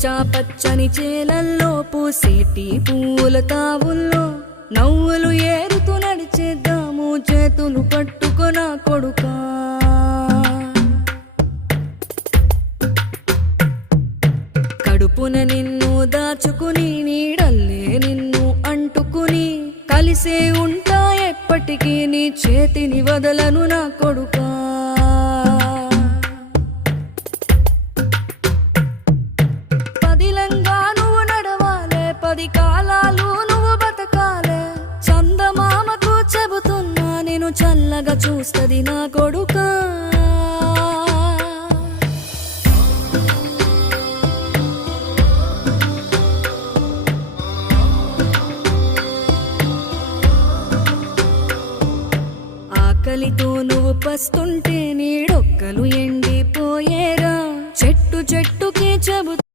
పచ్చా పచ్చని చేలల్లో పూసేటి పూల తావుల్లో నవ్వులు ఏరుతూ నడిచేద్దాము చేతులు పట్టుకొన కొడుకా. కడుపున నిన్ను దాచుకుని నీడల్లే నిన్ను అంటుకుని కలిసే ఉంటా ఎప్పటికీ నీ చేతిని వదలను నా కొడుకా. పదిలంగా నువ్వు నడవాలే, 10 కాలాలు నువ్వు బతకాలే. చందమామకు చెబుతున్నా నేను చల్లగా చూస్తది నా కొడుకా. ఆకలితో నువ్వు పస్తుంటే నీడొక్కలు ఎండిపోయేరా. చెట్టుకే చెబుతా